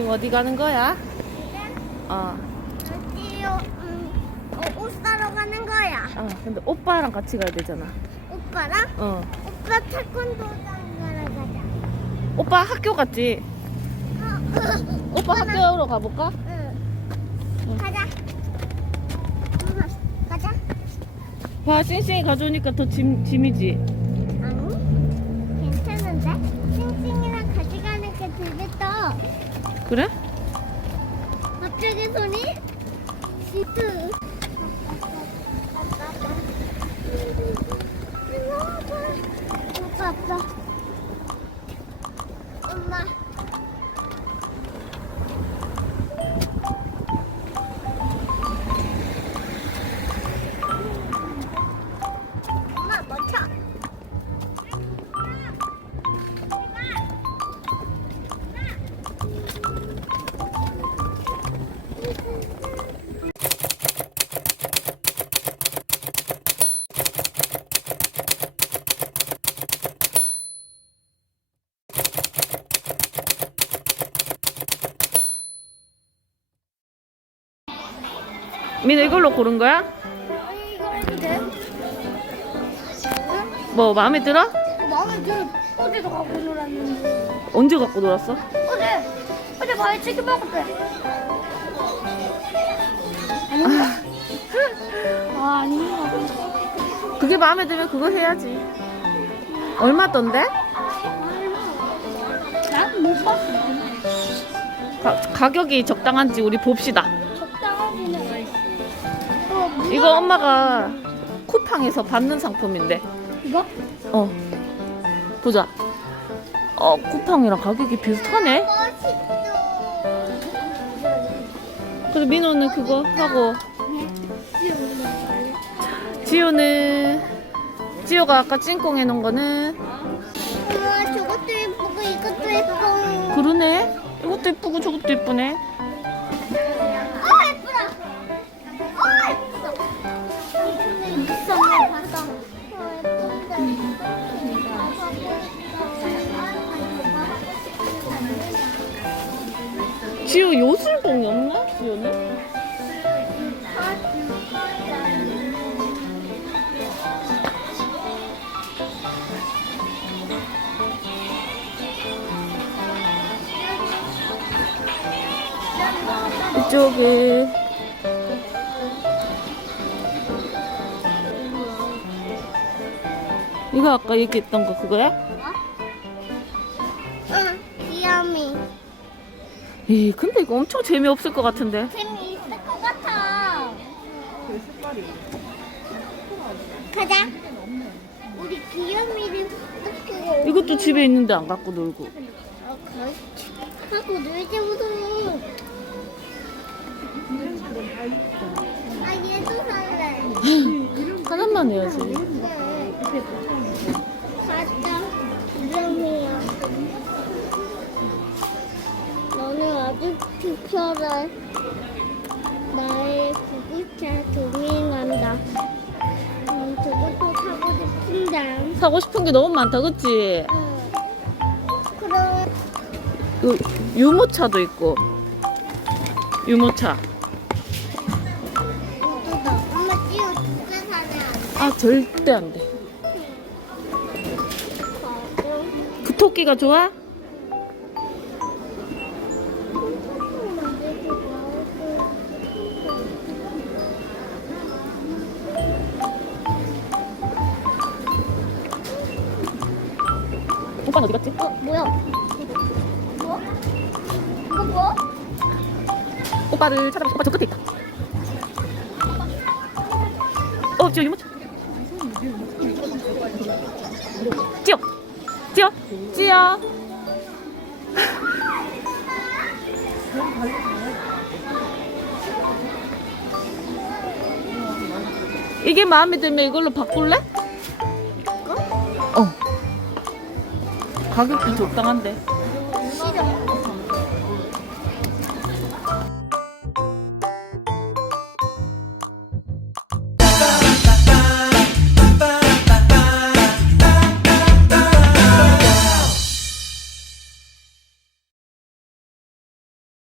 지금 어디 가는 거야? 어. 어디요? 음, 어, 옷 사러 가는 거야. 아, 근데 오빠랑 같이 가야 되잖아. 오빠랑? 어. 오빠 태권도장 가러 가자. 오빠 학교 갔지? 어, 오빠 학교로 가볼까? 응. 가자. 응, 가자. 봐, 싱싱이 가져오니까 더 짐, 짐이지? 아니, 괜찮은데? 싱싱이랑 같이 가는 게 재밌다. 그래? 갑자기 손이 시트. 엄마, 민우 이걸로 고른 거야? 이거 해도 돼? 뭐, 마음에 들어? 마음에 들어. 어제도 갖고 놀았는데. 언제 갖고 놀았어? 어제 어제 많이 치킨 먹었대. 아 아닌가. 그게 마음에 들면 그거 해야지. 얼마 던데? 난못 봤어. 가, 가격이 적당한지 우리 봅시다. 이거 엄마가 쿠팡에서 받는 상품인데. 이거? 어. 보자. 어, 쿠팡이랑 가격이 비슷하네. 그리고 민호는 그거 하고 지호는 지호가 아까 찐꽁 해놓은 거는 우와 저것도 예쁘고 이것도 예뻐. 그러네. 이것도 예쁘고 저것도 예쁘네. 지호 요술봉이 없나? 지호는? 이쪽에 이거 아까 얘기했던 거 그거야? 이 근데 이거 엄청 재미없을 것 같은데 재미있을 것 같아. 가자. 우리 귀염이를 어떻게 이것도 집에 있는데 안 갖고 놀고 어, 그렇지. 하고 놀지 무서워. 아 얘도 살래. 하나만 해야지 가 특별해. 나의 구구차 동행한다. 음, 저것도 타고 싶은데. 사고 싶은 게 너무 많다 그치? 응. 그럼 이거 유모차도 있고 유모차. 엄마 찌우 안 돼? 아 절대 안돼 가고. 구토끼가 좋아? 오빠는 어디 갔지? 어, 뭐야? 뭐? 이거 뭐? 오빠를 찾아봐 오빠 저 끝에 있다 어 지호 유모차 지호 지호 지호 이게 마음에 들면 이걸로 바꿀래? 어 가격도 적당한데.